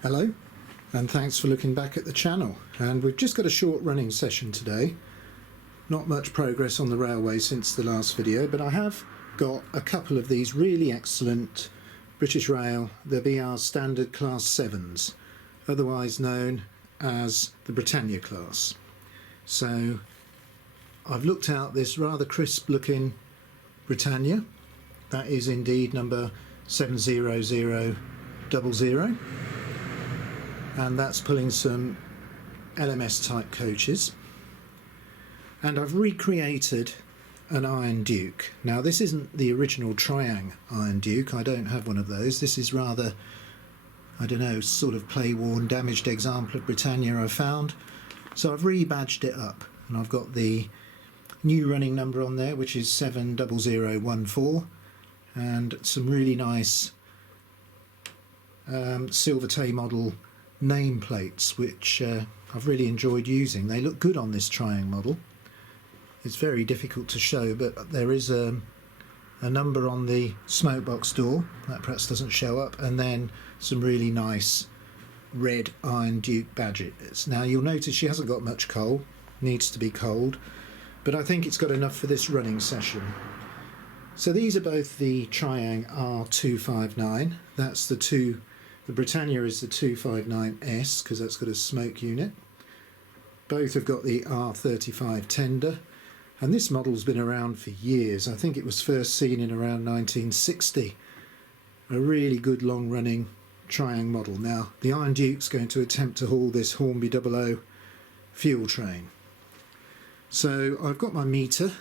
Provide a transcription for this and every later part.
Hello, and thanks for looking back at the channel. And we've just got a short running session today. Not much progress on the railway since the last video, but I have got a couple of these really excellent British Rail, the BR Standard Class 7s, otherwise known as the Britannia class. So I've looked out this rather crisp looking Britannia. That is indeed number 70000, and that's pulling some LMS type coaches. And I've recreated an Iron Duke. Now this isn't the original Triang Iron Duke, I don't have one of those. This is rather, I don't know, sort of play-worn, damaged example of Britannia I found. So I've rebadged it up, and I've got the new running number on there, which is 70014, and some really nice silver tay model nameplates, which I've really enjoyed using. They look good on this Triang model. It's very difficult to show, but there is a number on the smoke box door that perhaps doesn't show up, and then some really nice red Iron Duke badges. Now you'll notice she hasn't got much coal, needs to be coaled, but I think it's got enough for this running session. So these are both the Triang R259. That's the Britannia is the 259S because that's got a smoke unit. Both have got the R35 tender, and this model's been around for years. I think it was first seen in around 1960. A really good long running Triang model. Now the Iron Duke's going to attempt to haul this Hornby 00 fuel train. So I've got my meter,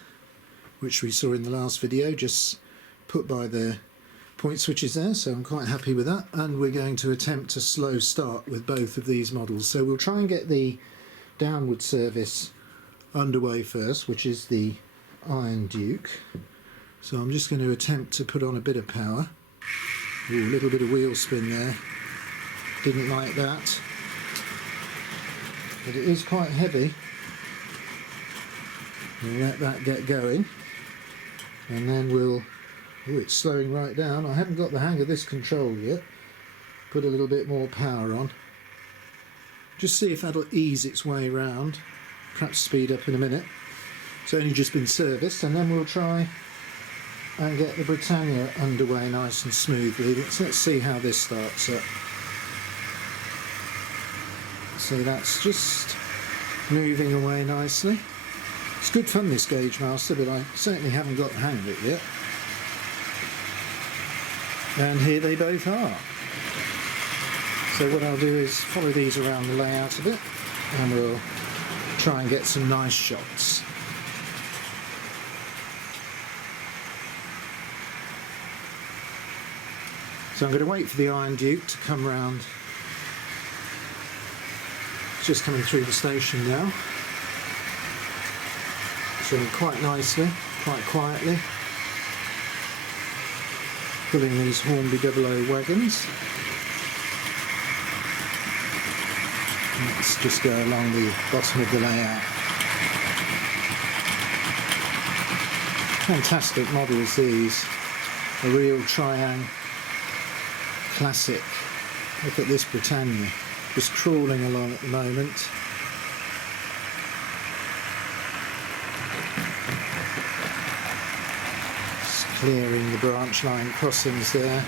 which we saw in the last video, just put by the point switches there, so I'm quite happy with that. And we're going to attempt to slow start with both of these models. So we'll try and get the downward service underway first, which is the Iron Duke. So I'm just going to attempt to put on a bit of power. Ooh, a little bit of wheel spin there. Didn't like that. But it is quite heavy. We'll let that get going. And then we'll... Oh, it's slowing right down. I haven't got the hang of this control yet. Put a little bit more power on. Just see if that'll ease its way round. Perhaps speed up in a minute. It's only just been serviced, and then we'll try and get the Britannia underway nice and smoothly. Let's see how this starts up. So that's just moving away nicely. It's good fun, this Gauge Master, but I certainly haven't got the hang of it yet. And here they both are. So what I'll do is follow these around the layout a bit, and we'll try and get some nice shots. So I'm going to wait for the Iron Duke to come round. It's just coming through the station now. So quite nicely, quite quietly, pulling these Hornby 00 wagons. Let's just go along the bottom of the layout. Fantastic models these. A real Triang classic. Look at this Britannia, just crawling along at the moment. Just clearing the branch line crossings there.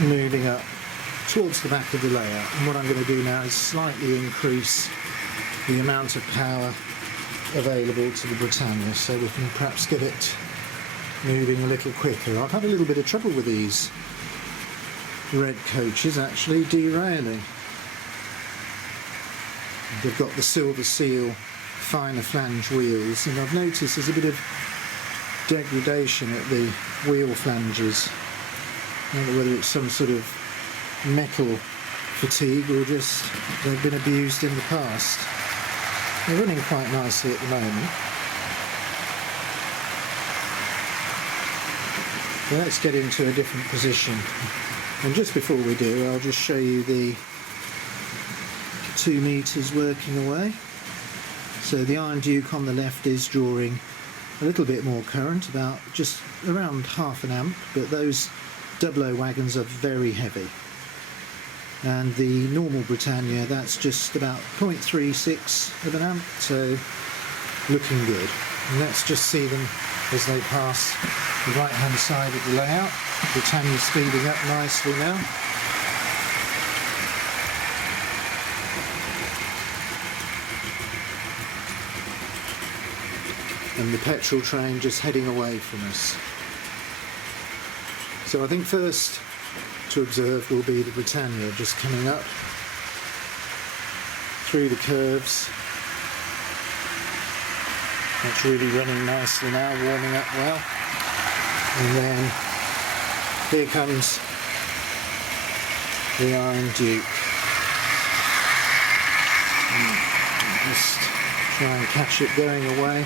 Moving up towards the back of the layout, and what I'm going to do now is slightly increase the amount of power available to the Britannia, so we can perhaps get it moving a little quicker. I've had a little bit of trouble with these red coaches actually derailing. They've got the silver seal finer flange wheels, and I've noticed there's a bit of degradation at the wheel flanges. I don't know whether it's some sort of metal fatigue or just they've been abused in the past. They're running quite nicely at the moment. So let's get into a different position, and just before we do, I'll just show you the 2 meters working away. So the Iron Duke on the left is drawing a little bit more current, about just around 0.5 amp, but those 00 wagons are very heavy, and the normal Britannia, that's just about 0.36 of an amp, so looking good. And let's just see them as they pass the right hand side of the layout. Britannia's speeding up nicely now. And the petrol train just heading away from us. So I think first to observe will be the Britannia just coming up through the curves. That's really running nicely now, warming up well. And then here comes the Iron Duke. Just try and catch it going away.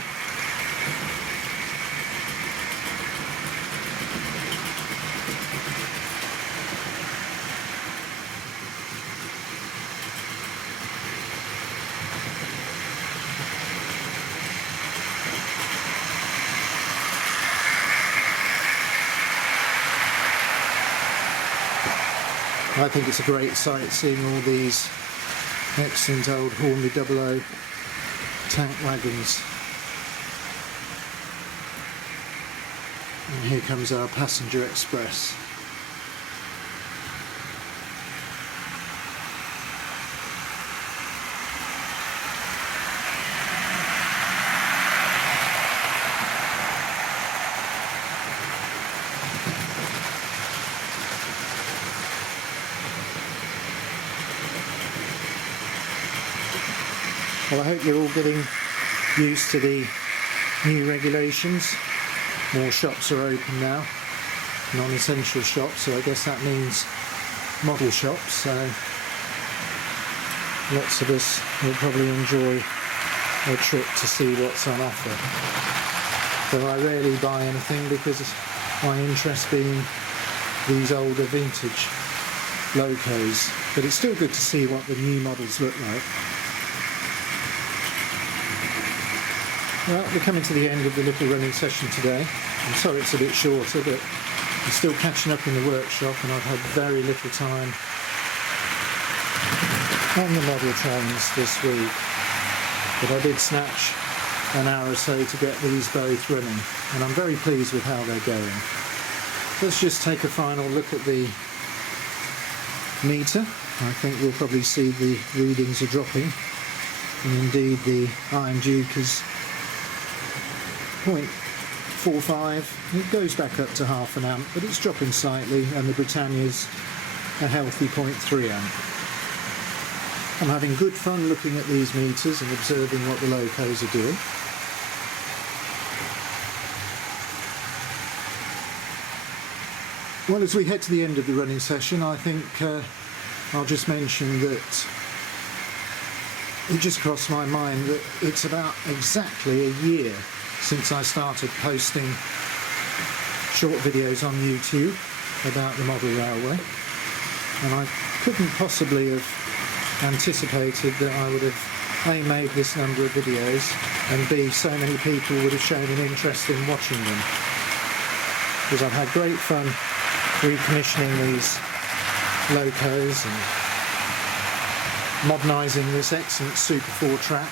I think it's a great sight seeing all these excellent old Hornby 00 tank wagons. And here comes our passenger express. Well, I hope you're all getting used to the new regulations. More shops are open now, non-essential shops, so I guess that means model shops, so lots of us will probably enjoy a trip to see what's on offer. So I rarely buy anything because my interest being these older vintage Locos, but it's still good to see what the new models look like. Well, we're coming to the end of the little running session today. I'm sorry it's a bit shorter, but I'm still catching up in the workshop and I've had very little time on the model trains this week. But I did snatch an hour or so to get these both running, and I'm very pleased with how they're going. Let's just take a final look at the meter. I think we'll probably see the readings are dropping, and indeed the Iron Duke is 0.45. It goes back up to half an amp, but it's dropping slightly, and the Britannia's a healthy 0.3 amp. I'm having good fun looking at these meters and observing what the Locos are doing. Well, as we head to the end of the running session, I think I'll just mention that it just crossed my mind that it's about exactly a year since I started posting short videos on YouTube about the model railway, and I couldn't possibly have anticipated that I would have A, made this number of videos, and B, so many people would have shown an interest in watching them, because I've had great fun recommissioning these Locos and modernising this excellent Super 4 track,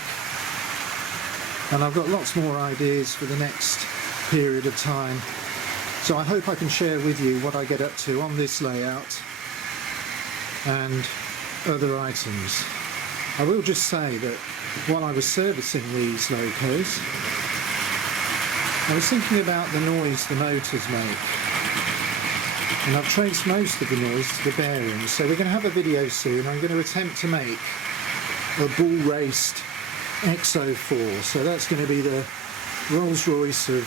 and I've got lots more ideas for the next period of time, so I hope I can share with you what I get up to on this layout and other items. I will just say that while I was servicing these Locos, I was thinking about the noise the motors make, and I've traced most of the noise to the bearings, so we're going to have a video soon. I'm going to attempt to make a bull-raced XO4, so that's going to be the Rolls-Royce of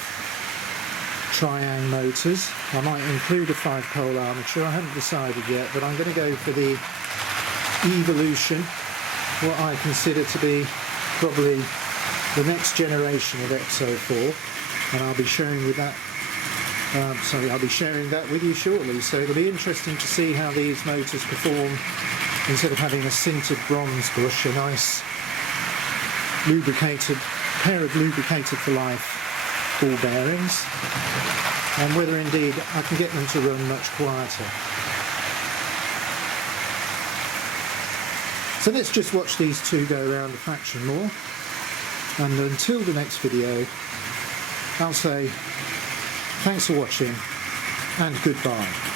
Triang motors. I might include a 5-pole armature, I haven't decided yet, but I'm going to go for the evolution, what I consider to be probably the next generation of XO4, and I'll be sharing with that. I'll be sharing that with you shortly. So it'll be interesting to see how these motors perform instead of having a sintered bronze bush, a nice lubricated pair of lubricated for life ball bearings. and whether indeed I can get them to run much quieter. So let's just watch these two go around a fraction more, and until the next video I'll say thanks for watching and goodbye.